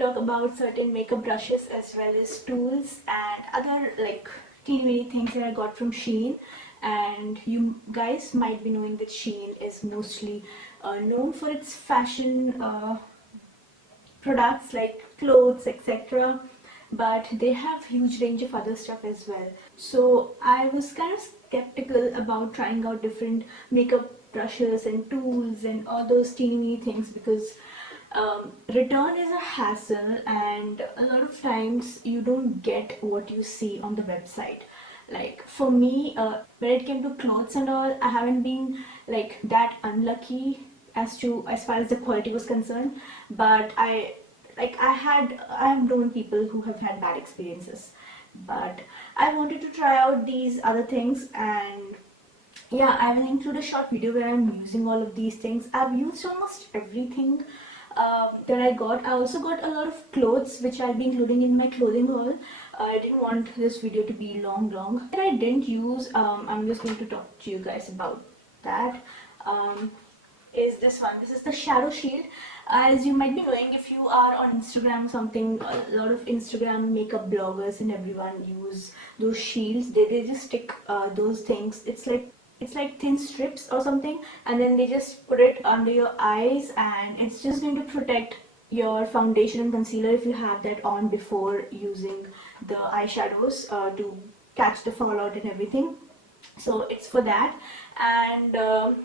talk about certain makeup brushes as well as tools and other like teeny things that I got from SHEIN. And you guys might be knowing that SHEIN is mostly known for its fashion products like clothes, etc. But they have huge range of other stuff as well. So I was kind of skeptical about trying out different makeup brushes and tools and all those teeny things because return is a hassle, and a lot of times you don't get what you see on the website. Like for me, when it came to clothes and all, I haven't been like that unlucky as far as the quality was concerned, but I have known people who have had bad experiences. But I wanted to try out these other things, and yeah, I will include a short video where I'm using all of these things. I've used almost everything that I got. I also got a lot of clothes which I'll be including in my clothing haul. I didn't want this video to be long. That I didn't use, I'm just going to talk to you guys about that. Is this one. This is the shadow shield. As you might be knowing, if you are on Instagram or something, a lot of Instagram makeup bloggers and everyone use those shields. They just stick those things. It's like thin strips or something, and then they just put it under your eyes, and it's just going to protect your foundation and concealer if you have that on before using the eyeshadows to catch the fallout and everything. So it's for that, and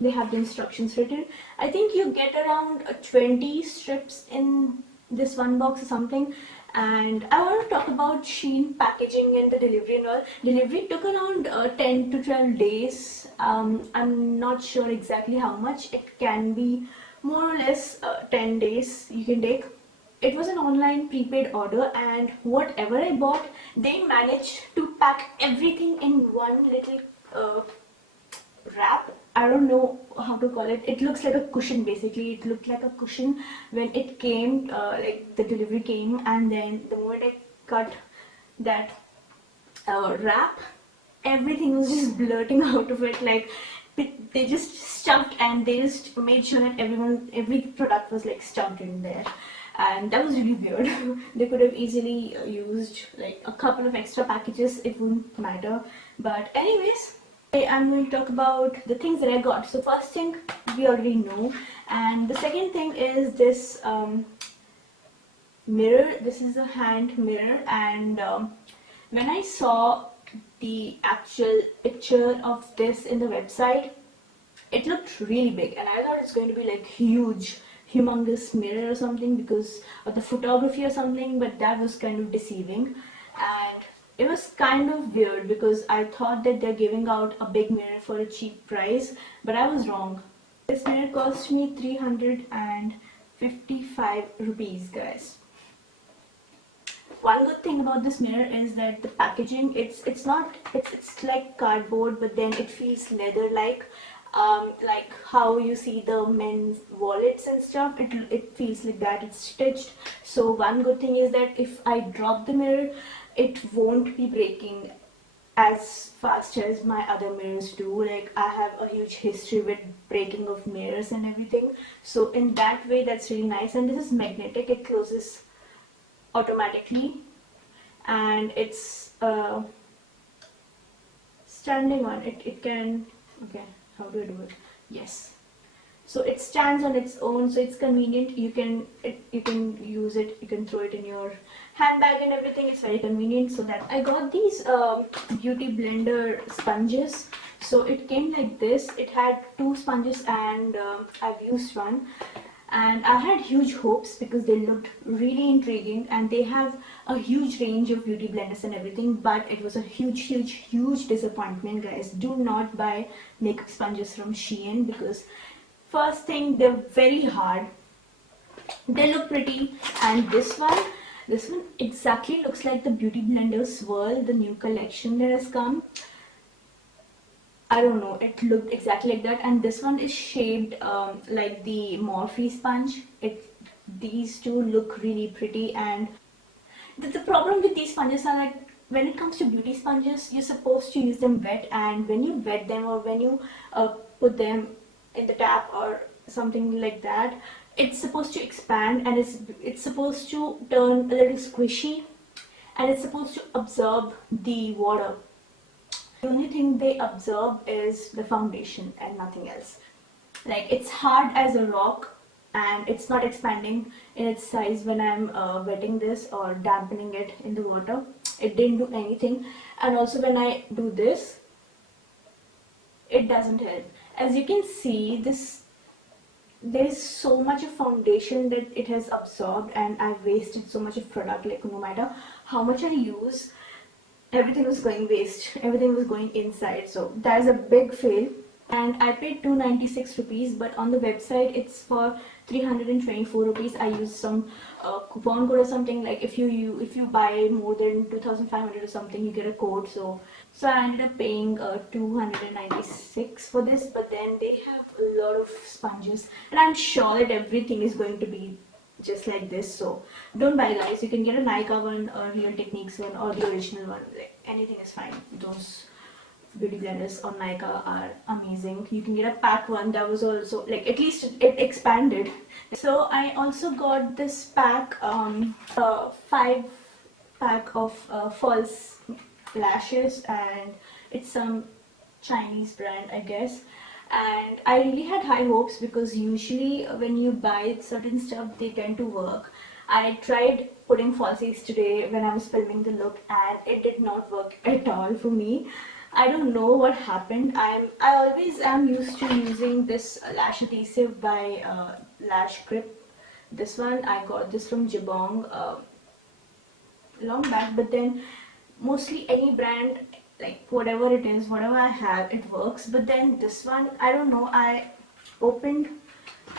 they have the instructions written. I think you get around 20 strips in this one box or something. And I want to talk about SHEIN packaging and the delivery and all. Delivery took around 10 to 12 days. I'm not sure exactly how much. It can be more or less 10 days you can take. It was an online prepaid order, and whatever I bought, they managed to pack everything in one little wrap. I don't know how to call it. It looks like a cushion basically. It looked like a cushion when it came, like the delivery came, and then the moment I cut that wrap, everything was just blurting out of it. Like they just stuffed, and they just made sure that every product was like stuffed in there. And that was really weird. They could have easily used like a couple of extra packages, it wouldn't matter. But anyways, I'm going to talk about the things that I got. So first thing we already know, and the second thing is this mirror. This is a hand mirror, and when I saw the actual picture of this in the website, it looked really big, and I thought it's going to be like huge, humongous mirror or something because of the photography or something, but that was kind of deceiving. And it was kind of weird because I thought that they're giving out a big mirror for a cheap price, but I was wrong. This mirror cost me 355 rupees, guys. One good thing about this mirror is that the packaging, it's like cardboard, but then it feels leather-like. Like how you see the men's wallets and stuff, it feels like that. It's stitched. So one good thing is that if I drop the mirror, it won't be breaking as fast as my other mirrors do. Like I have a huge history with breaking of mirrors and everything, so in that way that's really nice. And this is magnetic, it closes automatically, and it's standing on it. It can, okay, how do I do it? Yes. So it stands on its own, so it's convenient. You can use it, you can throw it in your handbag and everything. It's very convenient. So that I got these beauty blender sponges. So it came like this. It had two sponges, and I've used one. And I had huge hopes because they looked really intriguing, and they have a huge range of beauty blenders and everything, but it was a huge disappointment, guys. Do not buy makeup sponges from SHEIN because first thing, they're very hard. They look pretty, and this one exactly looks like the Beauty Blender Swirl, the new collection that has come. I don't know, it looked exactly like that. And this one is shaped like the Morphe sponge. These two look really pretty, and the problem with these sponges are like, when it comes to beauty sponges, you're supposed to use them wet, and when you wet them or when you put them in the tap or something like that, it's supposed to expand, and it's supposed to turn a little squishy, and it's supposed to absorb the water. The only thing they absorb is the foundation and nothing else. Like, it's hard as a rock, and it's not expanding in its size when I'm wetting this or dampening it in the water. It didn't do anything. And also when I do this, it doesn't help. As you can see, there is so much of foundation that it has absorbed, and I've wasted so much of product. Like, no matter how much I use, everything was going waste, everything was going inside. So that is a big fail. And I paid 296 rupees, but on the website it's for 324 rupees. I used some coupon code or something. Like, if you buy more than 2500 or something, you get a code. So I ended up paying 296 for this. But then they have a lot of sponges, and I'm sure that everything is going to be just like this. So don't buy, guys. You can get a Nykaa one or Real Techniques one or the original one. Like, anything is fine. Those beauty blenders on Nykaa are amazing. You can get a pack one. That was also, like, at least it expanded. So I also got this pack, 5 pack of false lashes, and it's some Chinese brand, I guess. And I really had high hopes, because usually when you buy certain stuff, they tend to work. I tried putting falsies today when I was filming the look, and it did not work at all for me. I don't know what happened. I always am used to using this lash adhesive by Lash Grip. This one I got this from Jabong long back, but then mostly any brand, like whatever it is, whatever I have, it works. But then this one, I don't know, I opened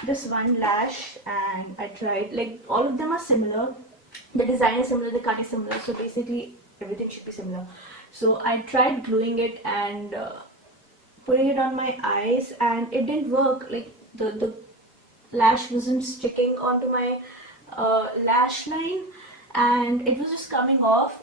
this one lash and I tried, like, all of them are similar, the design is similar, the cut is similar, so basically everything should be similar. So I tried gluing it and putting it on my eyes, and it didn't work. Like, the lash wasn't sticking onto my lash line, and it was just coming off.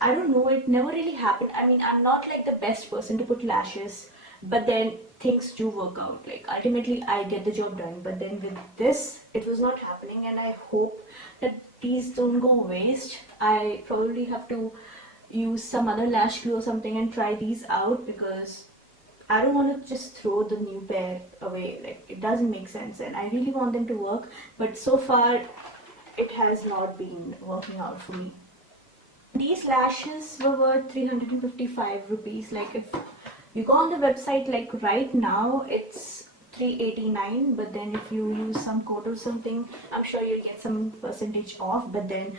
I don't know, it never really happened. I mean, I'm not like the best person to put lashes, but then things do work out. Like, ultimately I get the job done. But then with this, it was not happening, and I hope that these don't go waste. I probably have to use some other lash glue or something and try these out, because I don't want to just throw the new pair away. Like, it doesn't make sense, and I really want them to work, but so far it has not been working out for me. These lashes were worth 355 rupees. Like, if you go on the website, like right now it's 389, but then if you use some code or something, I'm sure you'll get some percentage off. But then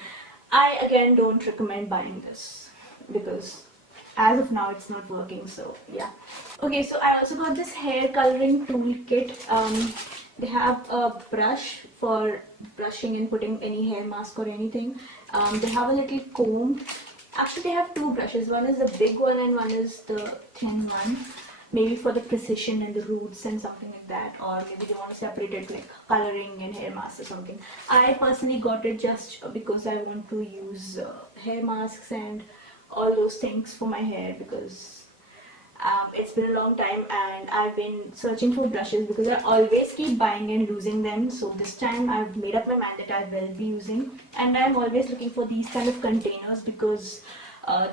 I again don't recommend buying this, because as of now it's not working. So yeah. Okay, so I also got this hair coloring tool kit. They have a brush for brushing and putting any hair mask or anything. They have a little comb. Actually, they have two brushes. One is the big one and one is the thin one. Maybe for the precision and the roots and something like that, or maybe they want to separate it, like coloring and hair masks or something. I personally got it just because I want to use hair masks and all those things for my hair, because it's been a long time and I've been searching for brushes, because I always keep buying and losing them. So this time I've made up my mind that I will be using, and I'm always looking for these kind of containers, because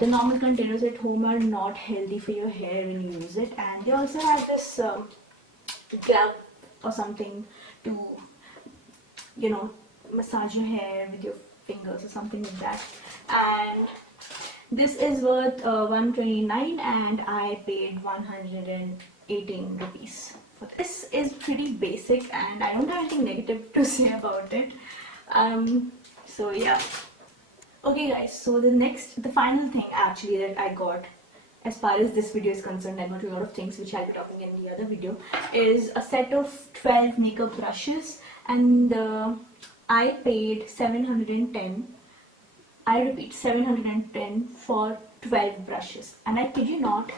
the normal containers at home are not healthy for your hair when you use it. And they also have this glove or something to, you know, massage your hair with your fingers or something like that. And this is worth 129 and I paid 118 rupees for this. This is pretty basic and I don't have anything negative to say about it. So yeah. Okay guys, so the final thing actually that I got, as far as this video is concerned, I got a lot of things which I'll be talking in the other video, is a set of 12 makeup brushes, and I paid 710. I repeat, 710 for 12 brushes, and I kid you not,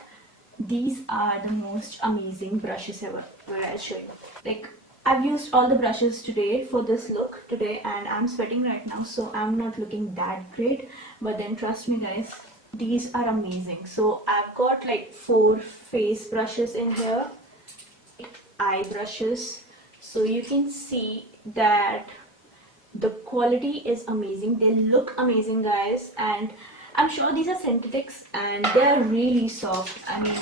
these are the most amazing brushes ever. Where I'll show you. Like, I've used all the brushes today for this look today, and I'm sweating right now, so I'm not looking that great. But then trust me guys, these are amazing. So I've got like 4 face brushes in here, eye brushes, So you can see that the quality is amazing. They look amazing, guys, and I'm sure these are synthetics and they're really soft. I mean,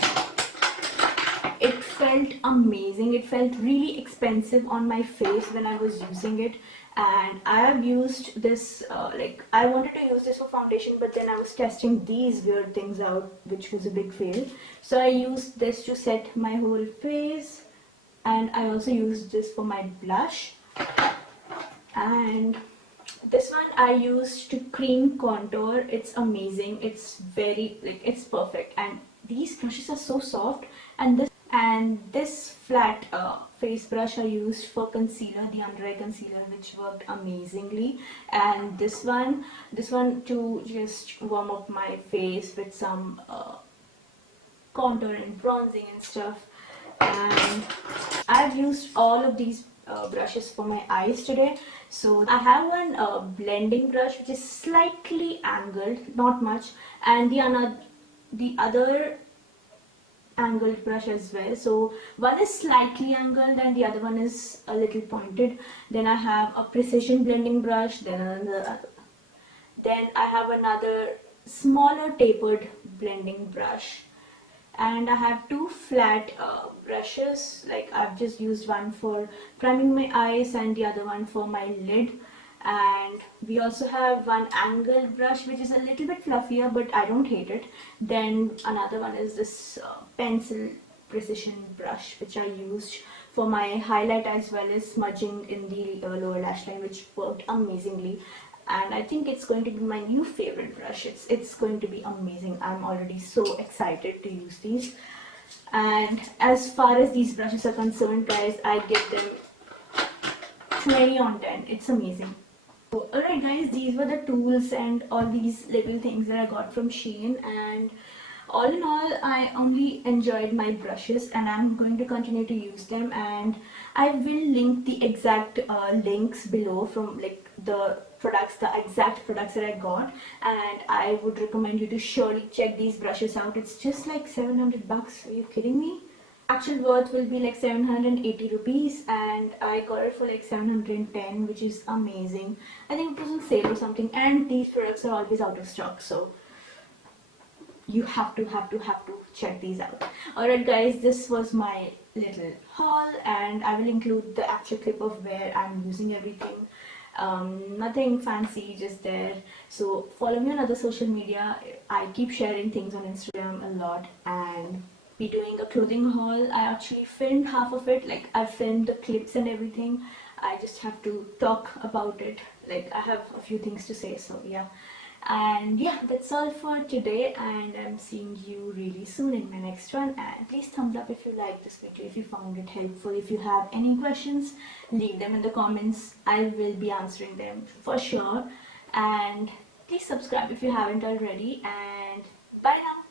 it felt amazing. It felt really expensive on my face when I was using it, and I have used this like I wanted to use this for foundation, but then I was testing these weird things out, which was a big fail. So I used this to set my whole face, and I also used this for my blush. And this one I used to cream contour. It's amazing. It's very, like, it's perfect, and these brushes are so soft. And this flat face brush I used for concealer, the under eye concealer, which worked amazingly. And this one to just warm up my face with some contour and bronzing and stuff. And I've used all of these brushes for my eyes today. So I have one blending brush which is slightly angled, not much, and the other angled brush as well. So one is slightly angled and the other one is a little pointed. Then I have a precision blending brush, then I have another smaller tapered blending brush, and I have two flat brushes. Like, I've just used one for priming my eyes and the other one for my lid. And we also have one angled brush which is a little bit fluffier, but I don't hate it. Then another one is this pencil precision brush which I used for my highlight as well as smudging in the lower lash line, which worked amazingly. And I think it's going to be my new favorite brush. It's going to be amazing. I'm already so excited to use these. And as far as these brushes are concerned, guys, I give them 20 on 10. It's amazing. So, alright guys, these were the tools and all these little things that I got from SHEIN, and all in all, I only enjoyed my brushes and I'm going to continue to use them. And I will link the exact links below from, like, the exact products that I got, and I would recommend you to surely check these brushes out. It's just like 700 bucks. Are you kidding me? Actual worth will be like 780 rupees, and I got it for like 710, which is amazing. I think it was on sale or something, and these products are always out of stock, so you have to check these out. Alright guys, this was my little haul, and I will include the actual clip of where I'm using everything. Nothing fancy, just there. So follow me on other social media. I keep sharing things on Instagram a lot, and be doing a clothing haul. I actually filmed half of it. Like, I filmed the clips and everything. I just have to talk about it. Like, I have a few things to say, so yeah. And yeah, that's all for today, and I'm seeing you really soon in my next one. And please thumbs up if you liked this video, if you found it helpful. If you have any questions, leave them in the comments. I will be answering them for sure. And please subscribe if you haven't already, and bye now.